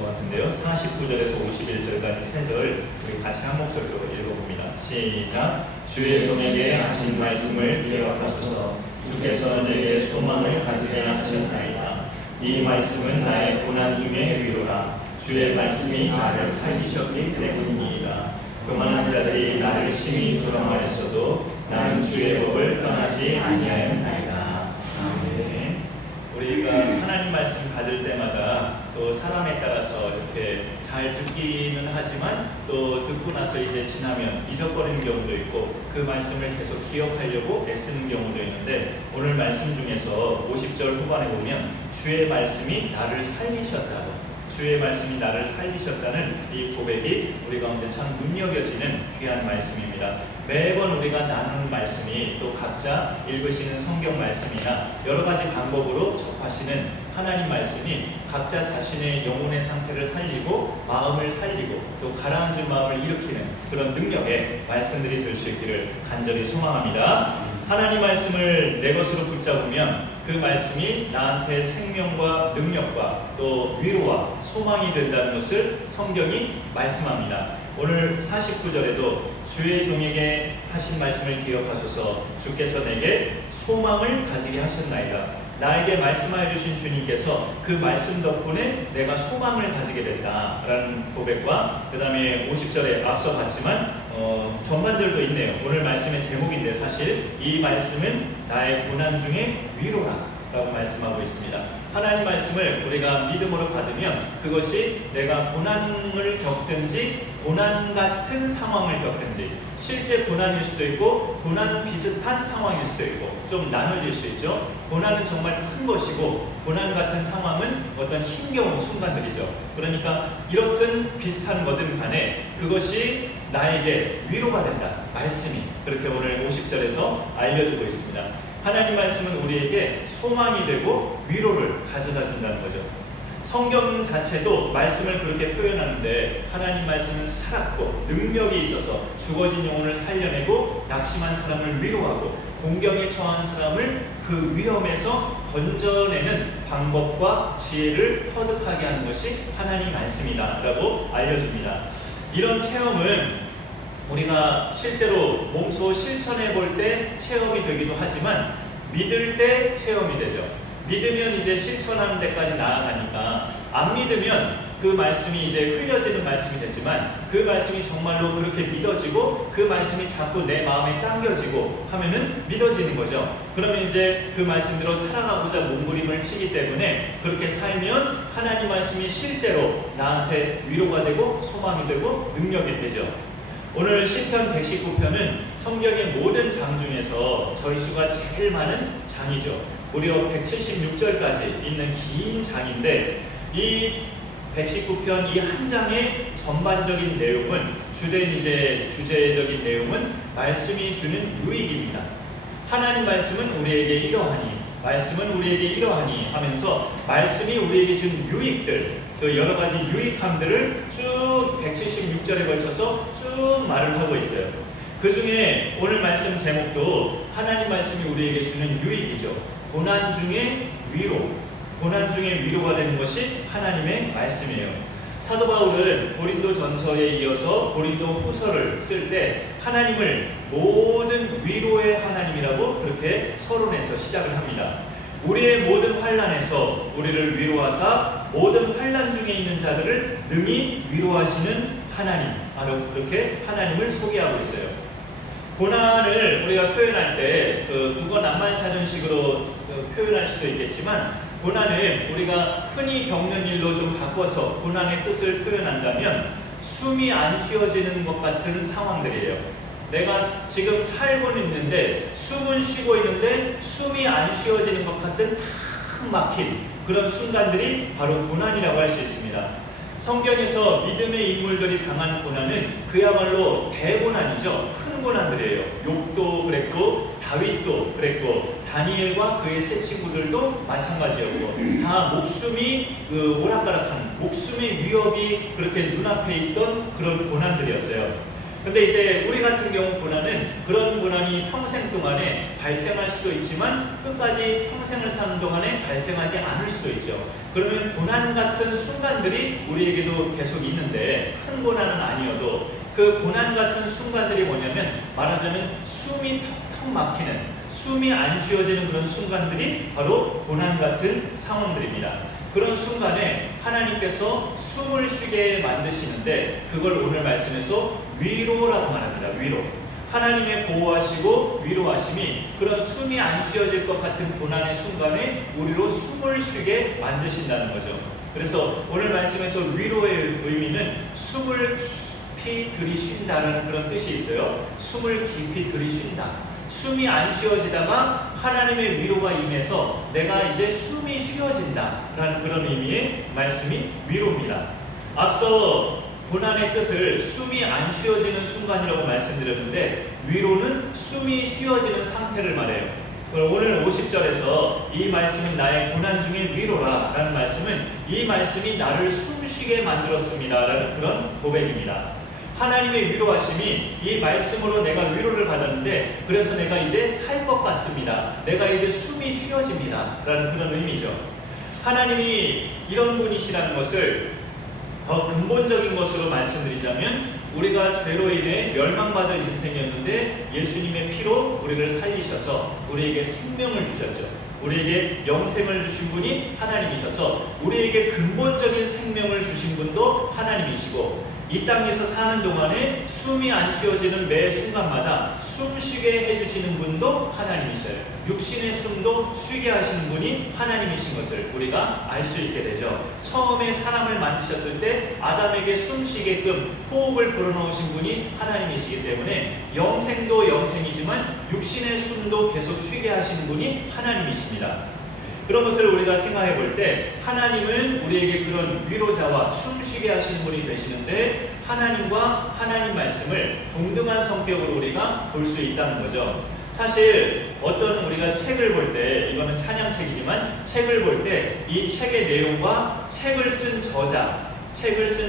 것 같은데요. 49절에서 51절까지 3절 우리 같이 한 목소리로 읽어봅니다. 시작. 주의 종에게 하신 말씀을 기억하소서. 주께서 내게 소망을 가지게 하셨나이다. 이 말씀은 나의 고난 중의 위로라. 주의 말씀이 나를 살리셨기 때문이니이다. 교만한 자들이 나를 심히 조롱하였어도 나는 주의 법을 떠나지 아니하였나이다. 아멘. 우리가 하나님 말씀 받을 때마다 또 사람에 따라서 이렇게 잘 듣기는 하지만 또 듣고 나서 이제 지나면 잊어버리는 경우도 있고 그 말씀을 계속 기억하려고 애쓰는 경우도 있는데, 오늘 말씀 중에서 50절 후반에 보면 주의 말씀이 나를 살리셨다고, 주의 말씀이 나를 살리셨다는 이 고백이 우리 가운데 참 눈여겨지는 귀한 말씀입니다. 매번 우리가 나누는 말씀이 또 각자 읽으시는 성경 말씀이나 여러 가지 방법으로 접하시는 하나님 말씀이 각자 자신의 영혼의 상태를 살리고 마음을 살리고 또 가라앉은 마음을 일으키는 그런 능력의 말씀들이 될 수 있기를 간절히 소망합니다. 하나님 말씀을 내 것으로 붙잡으면 그 말씀이 나한테 생명과 능력과 또 위로와 소망이 된다는 것을 성경이 말씀합니다. 오늘 49절에도 주의 종에게 하신 말씀을 기억하소서. 주께서 내게 소망을 가지게 하셨나이다. 나에게 말씀하여 주신 주님께서 그 말씀 덕분에 내가 소망을 가지게 됐다라는 고백과, 그 다음에 50절에 앞서 봤지만 전반절도 있네요. 오늘 말씀의 제목인데 사실 이 말씀은 나의 고난 중에 위로라 라고 말씀하고 있습니다. 하나님 말씀을 우리가 믿음으로 받으면 그것이 내가 고난을 겪든지 고난 같은 상황을 겪든지, 실제 고난일 수도 있고 고난 비슷한 상황일 수도 있고 좀 나눠질 수 있죠. 고난은 정말 큰 것이고 고난 같은 상황은 어떤 힘겨운 순간들이죠. 그러니까 이렇든 비슷한 거든 간에 그것이 나에게 위로가 된다, 말씀이 그렇게 오늘 50절에서 알려주고 있습니다. 하나님 말씀은 우리에게 소망이 되고 위로를 가져다 준다는 거죠. 성경 자체도 말씀을 그렇게 표현하는데, 하나님 말씀은 살았고 능력이 있어서 죽어진 영혼을 살려내고 낙심한 사람을 위로하고 공경에 처한 사람을 그 위험에서 건져내는 방법과 지혜를 터득하게 하는 것이 하나님 말씀이다 라고 알려줍니다. 이런 체험은 우리가 실제로 몸소 실천해 볼 때 체험이 되기도 하지만 믿을 때 체험이 되죠. 믿으면 이제 실천하는 데까지 나아가니까, 안 믿으면 그 말씀이 이제 흘려지는 말씀이 되지만 그 말씀이 정말로 그렇게 믿어지고 그 말씀이 자꾸 내 마음에 당겨지고 하면은 믿어지는 거죠. 그러면 이제 그 말씀대로 살아가고자 몸부림을 치기 때문에 그렇게 살면 하나님 말씀이 실제로 나한테 위로가 되고 소망이 되고 능력이 되죠. 오늘 시편 119편은 성경의 모든 장 중에서 저희수가 제일 많은 장이죠. 무려 176절까지 있는 긴 장인데, 이 119편 이 한 장의 전반적인 내용은, 주된 이제 주제적인 내용은 말씀이 주는 유익입니다. 하나님 말씀은 우리에게 이러하니, 말씀은 우리에게 이러하니 하면서 말씀이 우리에게 준 유익들, 그 여러 가지 유익함들을 쭉 176절에 걸쳐서 쭉 말을 하고 있어요. 그 중에 오늘 말씀 제목도 하나님 말씀이 우리에게 주는 유익이죠. 고난 중에 위로, 고난 중에 위로가 되는 것이 하나님의 말씀이에요. 사도 바울은 고린도 전서에 이어서 고린도 후서를 쓸 때 하나님을 모든 위로의 하나님이라고 그렇게 서론해서 시작을 합니다. 우리의 모든 환난에서 우리를 위로하사 모든 환난 중에 있는 자들을 능히 위로하시는 하나님, 바로 그렇게 하나님을 소개하고 있어요. 고난을 우리가 표현할 때 국어 낭만사전식으로 표현할 수도 있겠지만, 고난은 우리가 흔히 겪는 일로 좀 바꿔서 고난의 뜻을 표현한다면 숨이 안 쉬어지는 것 같은 상황들이에요. 내가 지금 살고는 있는데 숨은 쉬고 있는데 숨이 안 쉬어지는 것 같은 탁 막힌 그런 순간들이 바로 고난이라고 할 수 있습니다. 성경에서 믿음의 인물들이 당한 고난은 그야말로 대고난이죠. 큰 고난들이에요. 욥도 그랬고 다윗도 그랬고 다니엘과 그의 세 친구들도 마찬가지였고, 다 목숨이 오락가락한 목숨의 위협이 그렇게 눈앞에 있던 그런 고난들이었어요. 근데 이제 우리 같은 경우 고난은 그런 고난이 평생 동안에 발생할 수도 있지만 끝까지 평생을 사는 동안에 발생하지 않을 수도 있죠. 그러면 고난 같은 순간들이 우리에게도 계속 있는데 큰 고난은 아니어도 그 고난 같은 순간들이 뭐냐면 말하자면 숨이 턱턱 막히는, 숨이 안 쉬어지는 그런 순간들이 바로 고난 같은 상황들입니다. 그런 순간에 하나님께서 숨을 쉬게 만드시는데 그걸 오늘 말씀에서 위로라고 말합니다. 위로. 하나님의 보호하시고 위로하심이 그런 숨이 안 쉬어질 것 같은 고난의 순간에 우리로 숨을 쉬게 만드신다는 거죠. 그래서 오늘 말씀에서 위로의 의미는 숨을 깊이 들이쉰다라는 그런 뜻이 있어요. 숨을 깊이 들이쉰다. 숨이 안 쉬어지다가 하나님의 위로가 임해서 내가 이제 숨이 쉬어진다라는 그런 의미의 말씀이 위로입니다. 앞서 고난의 뜻을 숨이 안 쉬어지는 순간이라고 말씀드렸는데 위로는 숨이 쉬어지는 상태를 말해요. 오늘 50절에서 이 말씀은 나의 고난 중에 위로라 라는 말씀은 이 말씀이 나를 숨쉬게 만들었습니다 라는 그런 고백입니다. 하나님의 위로하심이 이 말씀으로 내가 위로를 받았는데 그래서 내가 이제 살 것 같습니다. 내가 이제 숨이 쉬어집니다 라는 그런 의미죠. 하나님이 이런 분이시라는 것을 더 근본적인 것으로 말씀드리자면 우리가 죄로 인해 멸망받을 인생이었는데 예수님의 피로 우리를 살리셔서 우리에게 생명을 주셨죠. 우리에게 영생을 주신 분이 하나님이셔서 우리에게 근본적인 생명을 주신 분도 하나님이시고 이 땅에서 사는 동안에 숨이 안 쉬어지는 매 순간마다 숨쉬게 해주시는 분도 하나님이셔요. 육신의 숨도 쉬게 하시는 분이 하나님이신 것을 우리가 알 수 있게 되죠. 처음에 사람을 만드셨을 때 아담에게 숨쉬게끔 호흡을 불어넣으신 분이 하나님이시기 때문에 영생도 영생이지만 육신의 숨도 계속 쉬게 하시는 분이 하나님이십니다. 그런 것을 우리가 생각해 볼 때 하나님은 우리에게 그런 위로자와 숨쉬게 하시는 분이 되시는데 하나님과 하나님 말씀을 동등한 성격으로 우리가 볼 수 있다는 거죠. 사실 어떤 우리가 책을 볼 때 이거는 찬양책이지만 책을 볼 때 이 책의 내용과 책을 쓴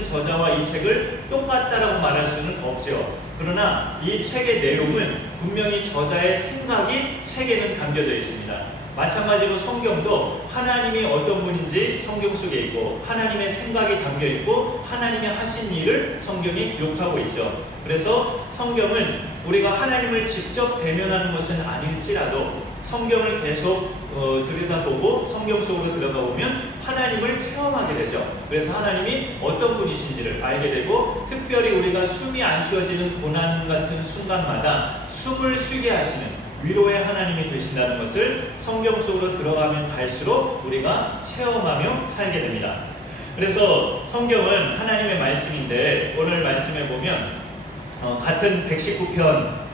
저자와 이 책을 똑같다라고 말할 수는 없죠. 그러나 이 책의 내용은 분명히 저자의 생각이 책에는 담겨져 있습니다. 마찬가지로 성경도 하나님이 어떤 분인지 성경 속에 있고 하나님의 생각이 담겨 있고 하나님이 하신 일을 성경에 기록하고 있죠. 그래서 성경은 우리가 하나님을 직접 대면하는 것은 아닐지라도 성경을 계속 들여다보고 성경 속으로 들어가 보면 하나님을 체험하게 되죠. 그래서 하나님이 어떤 분이신지를 알게 되고 특별히 우리가 숨이 안 쉬어지는 고난 같은 순간마다 숨을 쉬게 하시는 위로의 하나님이 되신다는 것을 성경 속으로 들어가면 갈수록 우리가 체험하며 살게 됩니다. 그래서 성경은 하나님의 말씀인데 오늘 말씀에 보면 같은 119편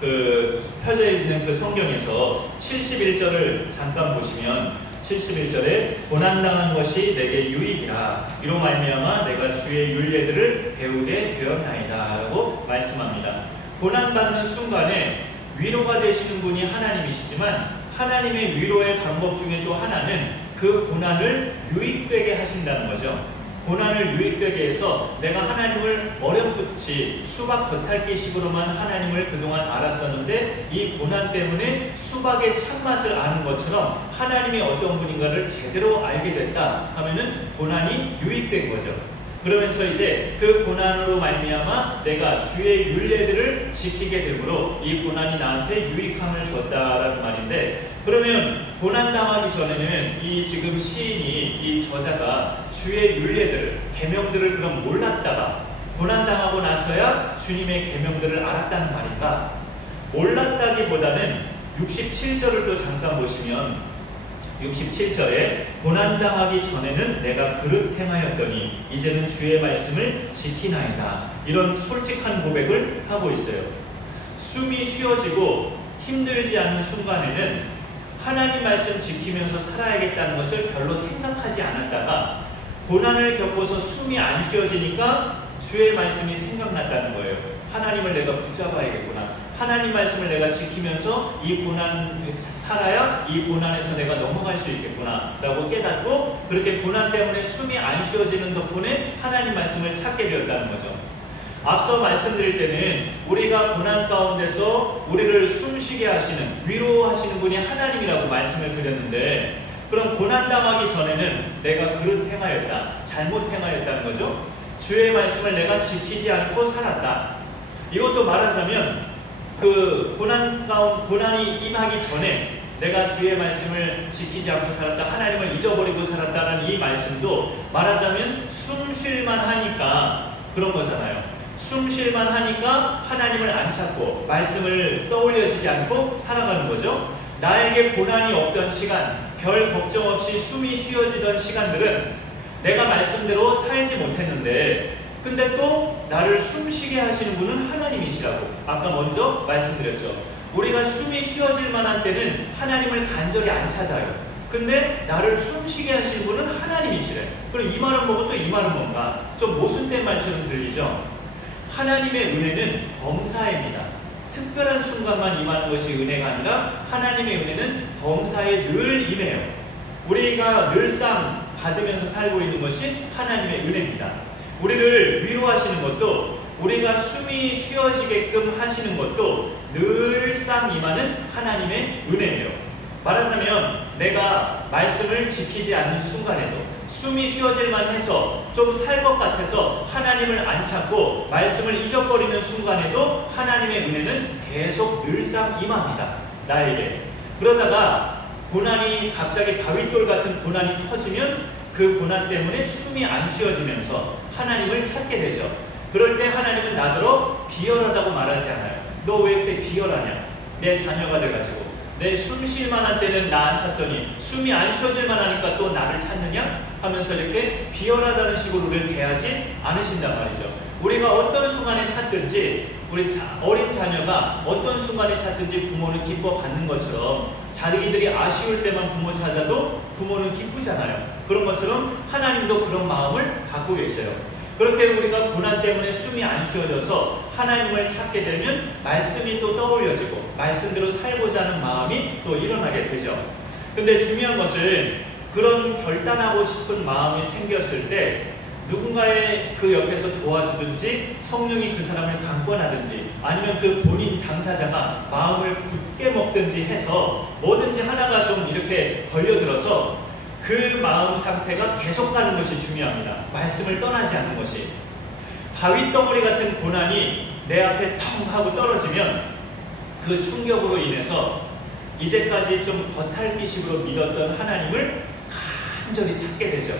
펴져 있는 그 성경에서 71절을 잠깐 보시면 71절에 고난당한 것이 내게 유익이라 이로 말미암아 내가 주의 율례들을 배우게 되었나이다 라고 말씀합니다. 고난받는 순간에 위로가 되시는 분이 하나님이시지만 하나님의 위로의 방법 중에 또 하나는 그 고난을 유익되게 하신다는 거죠. 고난을 유익되게 해서 내가 하나님을 어렴풋이 수박 겉핥기식으로만 하나님을 그동안 알았었는데 이 고난 때문에 수박의 참맛을 아는 것처럼 하나님이 어떤 분인가를 제대로 알게 됐다 하면은 고난이 유익된 거죠. 그러면서 이제 그 고난으로 말미암아 내가 주의 율례들을 지키게 되므로 이 고난이 나한테 유익함을 줬다라는 말인데 그러면 고난 당하기 전에는 이 지금 시인이 이 저자가 주의 율례들 계명들을 그럼 몰랐다가 고난 당하고 나서야 주님의 계명들을 알았다는 말인가? 몰랐다기보다는 67절을 또 잠깐 보시면 67절에 고난당하기 전에는 내가 그릇 행하였더니 이제는 주의 말씀을 지키나이다. 이런 솔직한 고백을 하고 있어요. 숨이 쉬어지고 힘들지 않은 순간에는 하나님 말씀 지키면서 살아야겠다는 것을 별로 생각하지 않았다가 고난을 겪어서 숨이 안 쉬어지니까 주의 말씀이 생각났다는 거예요. 하나님을 내가 붙잡아야겠구나. 하나님 말씀을 내가 지키면서 이 고난 살아야 이 고난에서 내가 넘어갈 수 있겠구나 라고 깨닫고 그렇게 고난 때문에 숨이 안 쉬어지는 덕분에 하나님 말씀을 찾게 되었다는 거죠. 앞서 말씀드릴 때는 우리가 고난 가운데서 우리를 숨쉬게 하시는, 위로하시는 분이 하나님이라고 말씀을 드렸는데, 그럼 고난당하기 전에는 내가 그릇 행하였다, 잘못 행하였다는 거죠. 주의 말씀을 내가 지키지 않고 살았다. 이것도 말하자면 그 고난이 임하기 전에 내가 주의 말씀을 지키지 않고 살았다, 하나님을 잊어버리고 살았다는 이 말씀도 말하자면 숨 쉴만 하니까 그런 거잖아요. 숨 쉴만 하니까 하나님을 안 찾고 말씀을 떠올려지지 않고 살아가는 거죠. 나에게 고난이 없던 시간, 별 걱정 없이 숨이 쉬어지던 시간들은 내가 말씀대로 살지 못했는데, 근데 또 나를 숨쉬게 하시는 분은 하나님이시라고 아까 먼저 말씀드렸죠. 우리가 숨이 쉬어질 만한 때는 하나님을 간절히 안 찾아요. 근데 나를 숨쉬게 하시는 분은 하나님이시래. 그럼 이 말은 뭐고 또 이 말은 뭔가? 좀 모순된 말처럼 들리죠? 하나님의 은혜는 범사입니다. 특별한 순간만 임하는 것이 은혜가 아니라 하나님의 은혜는 범사에 늘 임해요. 우리가 늘상 받으면서 살고 있는 것이 하나님의 은혜입니다. 우리를 위로하시는 것도, 우리가 숨이 쉬어지게끔 하시는 것도 늘상 임하는 하나님의 은혜예요. 말하자면 내가 말씀을 지키지 않는 순간에도, 숨이 쉬어질만 해서 좀 살 것 같아서 하나님을 안 찾고 말씀을 잊어버리는 순간에도 하나님의 은혜는 계속 늘상 임합니다, 나에게. 그러다가 고난이 갑자기 바윗돌 같은 고난이 터지면 그 고난 때문에 숨이 안 쉬어지면서 하나님을 찾게 되죠. 그럴 때 하나님은 나더러 비열하다고 말하지 않아요. 너 왜 이렇게 비열하냐? 내 자녀가 돼가지고 내 숨 쉴 만한 때는 나 안 찾더니 숨이 안 쉬어질 만하니까 또 나를 찾느냐? 하면서 이렇게 비열하다는 식으로 우리를 대하지 않으신단 말이죠. 우리가 어떤 순간에 찾든지, 우리 어린 자녀가 어떤 순간에 찾든지 부모는 기뻐 받는 것처럼, 자기들이 아쉬울 때만 부모 찾아도 부모는 기쁘잖아요. 그런 것처럼 하나님도 그런 마음을 갖고 계셔요. 그렇게 우리가 고난 때문에 숨이 안 쉬어져서 하나님을 찾게 되면 말씀이 또 떠올려지고 말씀대로 살고자 하는 마음이 또 일어나게 되죠. 근데 중요한 것은 그런 결단하고 싶은 마음이 생겼을 때 누군가의 그 옆에서 도와주든지 성령이 그 사람을 강권하든지 아니면 그 본인 당사자가 마음을 굳게 먹든지 해서 뭐든지 하나가 좀 이렇게 걸려들어서 그 마음 상태가 계속 가는 것이 중요합니다. 말씀을 떠나지 않는 것이. 바윗덩어리 같은 고난이 내 앞에 텅 하고 떨어지면 그 충격으로 인해서 이제까지 좀 겉핥기식으로 믿었던 하나님을 간절히 찾게 되죠.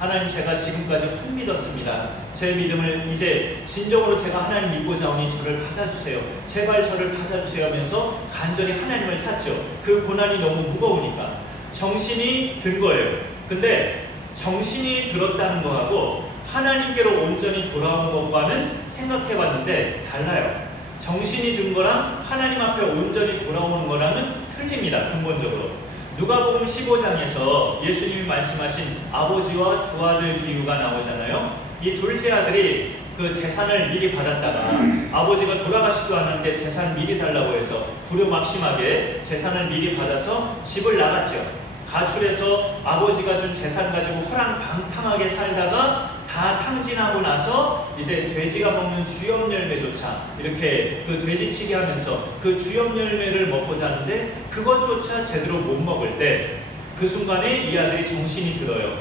하나님, 제가 지금까지 헛믿었습니다. 제 믿음을 이제 진정으로 제가 하나님 믿고자 하니 저를 받아주세요. 제발 저를 받아주세요 하면서 간절히 하나님을 찾죠. 그 고난이 너무 무거우니까. 정신이 든 거예요. 근데 정신이 들었다는 거하고 하나님께로 온전히 돌아온 것과는 생각해봤는데 달라요. 정신이 든 거랑 하나님 앞에 온전히 돌아오는 거랑은 틀립니다. 근본적으로. 누가복음 15장에서 예수님이 말씀하신 아버지와 두 아들 비유가 나오잖아요. 이 둘째 아들이 그 재산을 미리 받았다가 아버지가 돌아가시도 않았는데 재산 미리 달라고 해서 불효막심하게 재산을 미리 받아서 집을 나갔죠. 가출해서 아버지가 준 재산 가지고 호랑방탕하게 살다가 다 탕진하고 나서 이제 돼지가 먹는 주염 열매조차 이렇게 그 돼지치기 하면서 그 주염 열매를 먹고자 하는데 그것조차 제대로 못 먹을 때 그 순간에 이 아들이 정신이 들어요.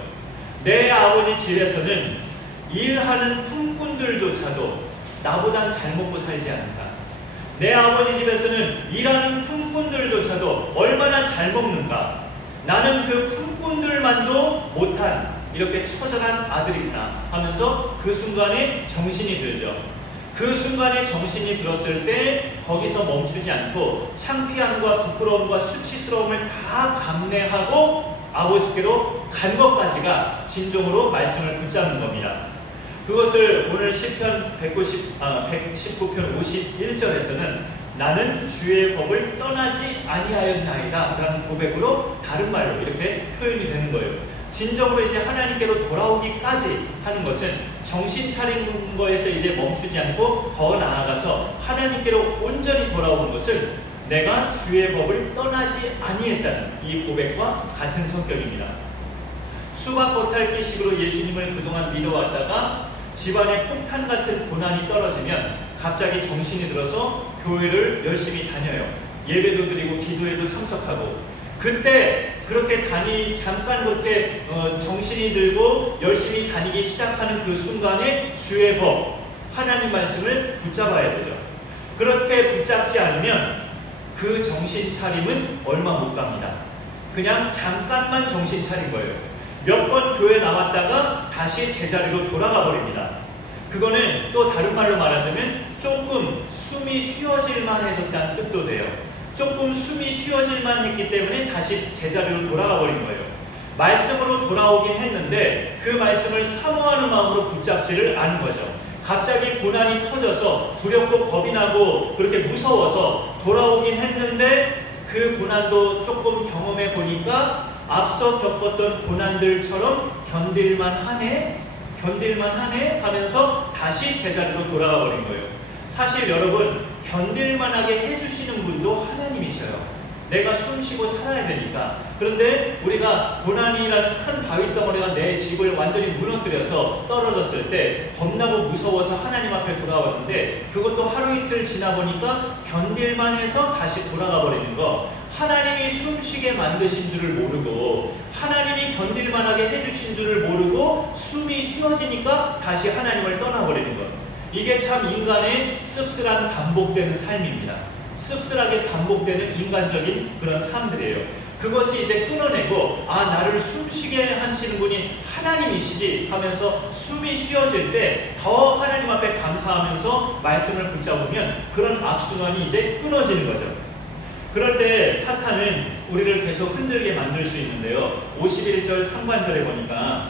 내 아버지 집에서는 일하는 품꾼들조차도 나보단 잘 먹고 살지 않는다. 내 아버지 집에서는 일하는 품꾼들조차도 얼마나 잘 먹는가. 나는 그 품꾼들만도 못한 이렇게 처절한 아들이구나 하면서 그 순간에 정신이 들죠. 그 순간에 정신이 들었을 때 거기서 멈추지 않고 창피함과 부끄러움과 수치스러움을 다 감내하고 아버지께로 간 것까지가 진정으로 말씀을 붙잡는 겁니다. 그것을 오늘 시편 119편 51절에서는 나는 주의 법을 떠나지 아니하였나이다 라는 고백으로 다른 말로 이렇게 표현이 되는 거예요. 진정으로 이제 하나님께로 돌아오기까지 하는 것은 정신 차리는 거에서 이제 멈추지 않고 더 나아가서 하나님께로 온전히 돌아오는 것을 내가 주의 법을 떠나지 아니했다는 이 고백과 같은 성격입니다. 수박 겉핥기식으로 예수님을 그동안 믿어왔다가 집안에 폭탄 같은 고난이 떨어지면 갑자기 정신이 들어서 교회를 열심히 다녀요. 예배도 드리고 기도에도 참석하고, 그때 그렇게 잠깐 그렇게 정신이 들고 열심히 다니기 시작하는 그 순간에 주의 법, 하나님 말씀을 붙잡아야 되죠. 그렇게 붙잡지 않으면 그 정신 차림은 얼마 못 갑니다. 그냥 잠깐만 정신 차린 거예요. 몇 번 교회 나왔다가 다시 제자리로 돌아가 버립니다. 그거는 또 다른 말로 말하자면 조금 숨이 쉬어질 만해졌다는 뜻도 돼요. 조금 숨이 쉬어질 만했기 때문에 다시 제자리로 돌아가 버린 거예요. 말씀으로 돌아오긴 했는데 그 말씀을 사모하는 마음으로 붙잡지를 않은 거죠. 갑자기 고난이 터져서 두렵고 겁이 나고 그렇게 무서워서 돌아오긴 했는데 그 고난도 조금 경험해 보니까 앞서 겪었던 고난들처럼 견딜만 하네 하면서 다시 제자리로 돌아가 버린 거예요. 사실 여러분, 견딜만하게 해주시는 분도 하나님이셔요. 내가 숨쉬고 살아야 되니까. 그런데 우리가 고난이라는 큰 바위덩어리가 내 집을 완전히 무너뜨려서 떨어졌을 때 겁나고 무서워서 하나님 앞에 돌아왔는데 그것도 하루 이틀 지나 보니까 견딜만 해서 다시 돌아가 버리는 거, 하나님이 숨쉬게 만드신 줄을 모르고 하나님이 견딜만하게 해주신 줄을 모르고 숨이 쉬어지니까 다시 하나님을 떠나버리는 것, 이게 참 인간의 씁쓸한 반복되는 삶입니다. 씁쓸하게 반복되는 인간적인 그런 삶들이에요. 그것이 이제 끊어내고 나를 숨쉬게 하시는 분이 하나님이시지 하면서 숨이 쉬어질 때 더 하나님 앞에 감사하면서 말씀을 붙잡으면 그런 악순환이 이제 끊어지는 거죠. 그럴 때 사탄은 우리를 계속 흔들게 만들 수 있는데요. 51절 3관절에 보니까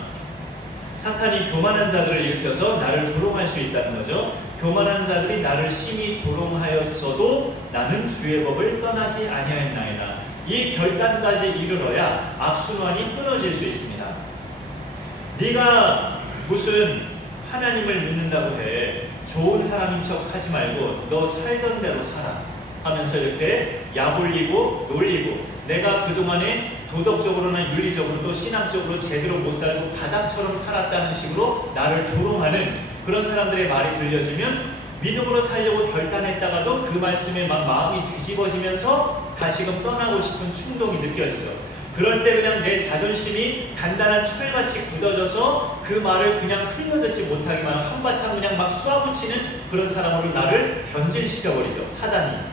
사탄이 교만한 자들을 일으켜서 나를 조롱할 수 있다는 거죠. 교만한 자들이 나를 심히 조롱하였어도 나는 주의 법을 떠나지 아니하였나이다. 이 결단까지 이르러야 악순환이 끊어질 수 있습니다. 네가 무슨 하나님을 믿는다고 해 좋은 사람인 척 하지 말고 너 살던 대로 살아 하면서 이렇게 약올리고 놀리고, 내가 그동안에 도덕적으로나 윤리적으로 또 신앙적으로 제대로 못 살고 바닥처럼 살았다는 식으로 나를 조롱하는 그런 사람들의 말이 들려지면 믿음으로 살려고 결단했다가도 그 말씀에 막 마음이 뒤집어지면서 다시금 떠나고 싶은 충동이 느껴지죠. 그럴 때 그냥 내 자존심이 단단한 철같이 굳어져서 그 말을 그냥 흘려듣지 못하기만 한바탕 그냥 막 쏘아붙이는 그런 사람으로 나를 변질시켜버리죠, 사단이.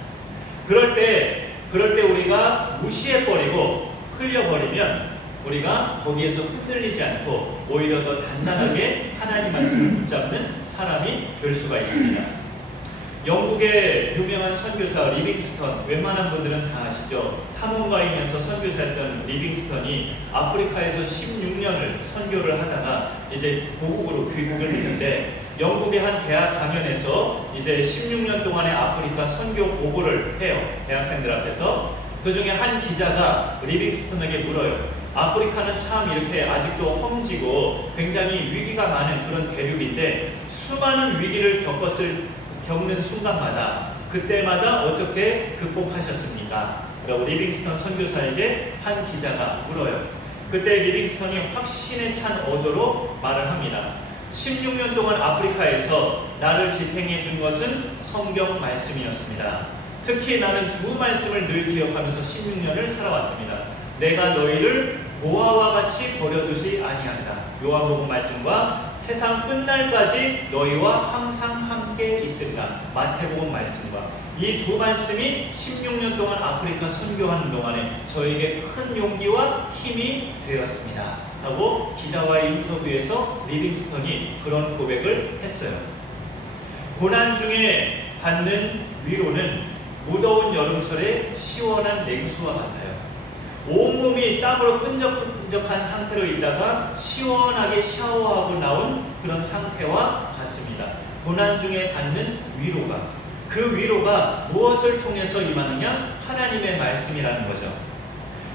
그럴 때 우리가 무시해버리고 흘려버리면 우리가 거기에서 흔들리지 않고 오히려 더 단단하게 하나님 말씀을 붙잡는 사람이 될 수가 있습니다. 영국의 유명한 선교사 리빙스턴, 웬만한 분들은 다 아시죠? 탐험가이면서 선교사였던 리빙스턴이 아프리카에서 16년을 선교를 하다가 이제 고국으로 귀국을 했는데, 영국의 한 대학 강연에서 이제 16년 동안의 아프리카 선교 보고를 해요. 대학생들 앞에서. 그 중에 한 기자가 리빙스턴에게 물어요. 아프리카는 참 이렇게 아직도 험지고 굉장히 위기가 많은 그런 대륙인데 수많은 위기를 겪는 순간마다 그때마다 어떻게 극복하셨습니까? 라고 리빙스턴 선교사에게 한 기자가 물어요. 그때 리빙스턴이 확신에 찬 어조로 말을 합니다. 16년 동안 아프리카에서 나를 지탱해 준 것은 성경 말씀이었습니다. 특히 나는 두 말씀을 늘 기억하면서 16년을 살아왔습니다. 내가 너희를 고아와 같이 버려두지 아니한다. 요한복음 말씀과 세상 끝날까지 너희와 항상 함께 있으리라. 마태복음 말씀과 이 두 말씀이 16년 동안 아프리카 선교하는 동안에 저에게 큰 용기와 힘이 되었습니다. 하고 기자와의 인터뷰에서 리빙스턴이 그런 고백을 했어요. 고난 중에 받는 위로는 무더운 여름철의 시원한 냉수와 같아요. 온몸이 땀으로 끈적끈적한 상태로 있다가 시원하게 샤워하고 나온 그런 상태와 같습니다. 고난 중에 받는 위로가, 그 위로가 무엇을 통해서 임하느냐? 하나님의 말씀이라는 거죠.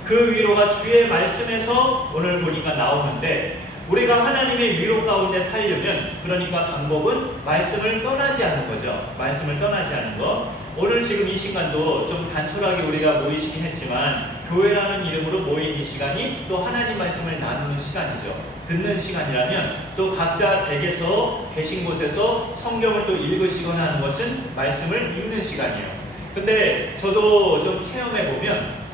그 위로가 주의 말씀에서 오늘 보니까 나오는데, 우리가 하나님의 위로 가운데 살려면 그러니까 방법은 말씀을 떠나지 않는 거죠. 말씀을 떠나지 않는 거. 오늘 지금 이 시간도 좀 단촐하게 우리가 모이시긴 했지만 교회라는 이름으로 모인 이 시간이 또 하나님 말씀을 나누는 시간이죠. 듣는 시간이라면 또 각자 댁에서 계신 곳에서 성경을 또 읽으시거나 하는 것은 말씀을 읽는 시간이에요. 근데 저도 좀 체험해 보면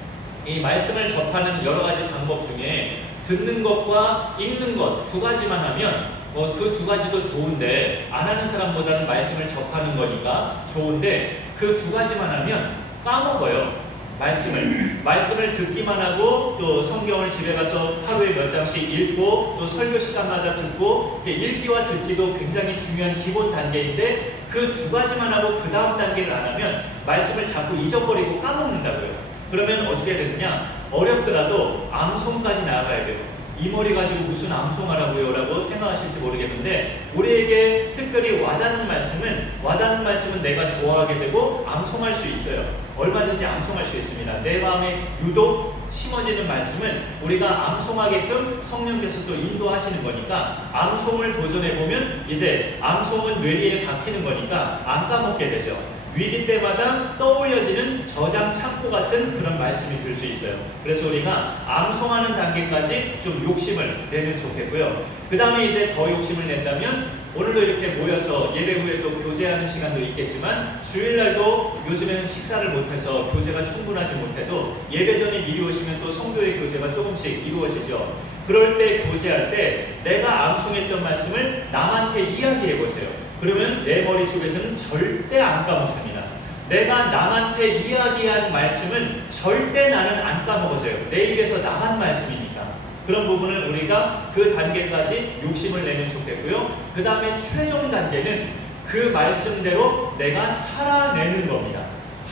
이 말씀을 접하는 여러 가지 방법 중에 듣는 것과 읽는 것 두 가지만 하면 그 두 가지도 좋은데, 안 하는 사람보다는 말씀을 접하는 거니까 좋은데 그 두 가지만 하면 까먹어요. 말씀을 듣기만 하고 또 성경을 집에 가서 하루에 몇 장씩 읽고 또 설교 시간마다 듣고, 읽기와 듣기도 굉장히 중요한 기본 단계인데 그 두 가지만 하고 그 다음 단계를 안 하면 말씀을 자꾸 잊어버리고 까먹는다고요. 그러면 어떻게 되느냐, 어렵더라도 암송까지 나아가야 돼요. 이 머리 가지고 무슨 암송하라고요? 라고 생각하실지 모르겠는데, 우리에게 특별히 와닿는 말씀은 내가 좋아하게 되고 암송할 수 있어요. 얼마든지 암송할 수 있습니다. 내 마음에 유독 심어지는 말씀은 우리가 암송하게끔 성령께서 또 인도하시는 거니까, 암송을 도전해보면 이제 암송은 뇌리에 박히는 거니까 안 까먹게 되죠. 위기 때마다 떠올려지는 저장 창고 같은 그런 말씀이 될 수 있어요. 그래서 우리가 암송하는 단계까지 좀 욕심을 내면 좋겠고요. 그 다음에 이제 더 욕심을 낸다면, 오늘도 이렇게 모여서 예배 후에 또 교제하는 시간도 있겠지만, 주일날도 요즘에는 식사를 못해서 교제가 충분하지 못해도 예배 전에 미리 오시면 또 성도의 교제가 조금씩 이루어지죠. 그럴 때 교제할 때 내가 암송했던 말씀을 남한테 이야기해 보세요. 그러면 내 머릿속에서는 절대 안 까먹습니다. 내가 남한테 이야기한 말씀은 절대 나는 안 까먹어져요. 내 입에서 나간 말씀이니까. 그런 부분을 우리가 그 단계까지 욕심을 내면 좋겠고요. 그 다음에 최종 단계는 그 말씀대로 내가 살아내는 겁니다.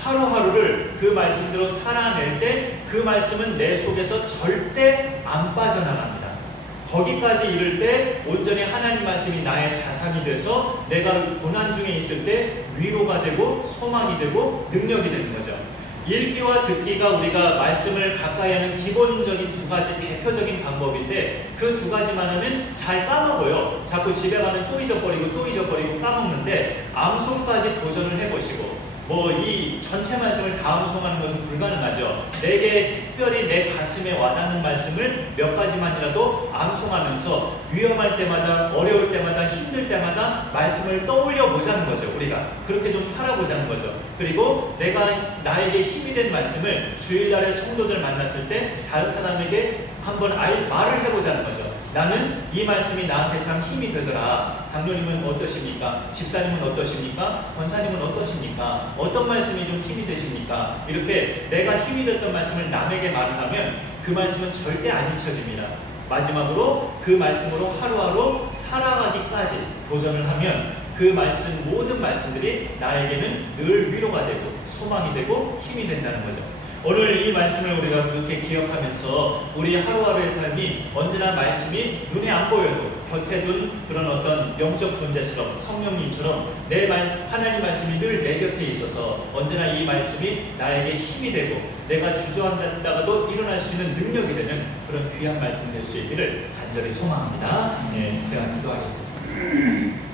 하루하루를 그 말씀대로 살아낼 때 그 말씀은 내 속에서 절대 안 빠져나갑니다. 거기까지 이를 때 온전히 하나님 말씀이 나의 자산이 돼서 내가 고난 중에 있을 때 위로가 되고 소망이 되고 능력이 되는 거죠. 읽기와 듣기가 우리가 말씀을 가까이 하는 기본적인 두 가지 대표적인 방법인데, 그 두 가지만 하면 잘 까먹어요. 자꾸 집에 가면 또 잊어버리고 까먹는데, 암송까지 도전을 해보시고, 이 전체 말씀을 다 암송하는 것은 불가능하죠. 내게 특별히 내 가슴에 와닿는 말씀을 몇 가지만이라도 암송하면서 위험할 때마다, 어려울 때마다, 힘들 때마다 말씀을 떠올려 보자는 거죠. 우리가 그렇게 좀 살아보자는 거죠. 그리고 내가 나에게 힘이 된 말씀을 주일날에 성도들 만났을 때 다른 사람에게 한번 말을 해보자는 거죠. 나는 이 말씀이 나한테 참 힘이 되더라. 장로님은 어떠십니까? 집사님은 어떠십니까? 권사님은 어떠십니까? 어떤 말씀이 좀 힘이 되십니까? 이렇게 내가 힘이 됐던 말씀을 남에게 말하면 그 말씀은 절대 안 잊혀집니다. 마지막으로 그 말씀으로 하루하루 살아가기까지 도전을 하면 그 말씀, 모든 말씀들이 나에게는 늘 위로가 되고 소망이 되고 힘이 된다는 거죠. 오늘 이 말씀을 우리가 그렇게 기억하면서 우리 하루하루의 삶이 언제나 말씀이 눈에 안 보여도 곁에 둔 그런 어떤 영적 존재처럼, 성령님처럼 하나님 말씀이 늘 내 곁에 있어서 언제나 이 말씀이 나에게 힘이 되고 내가 주저앉았다가도 일어날 수 있는 능력이 되는 그런 귀한 말씀 될 수 있기를 간절히 소망합니다. 네, 제가 기도하겠습니다.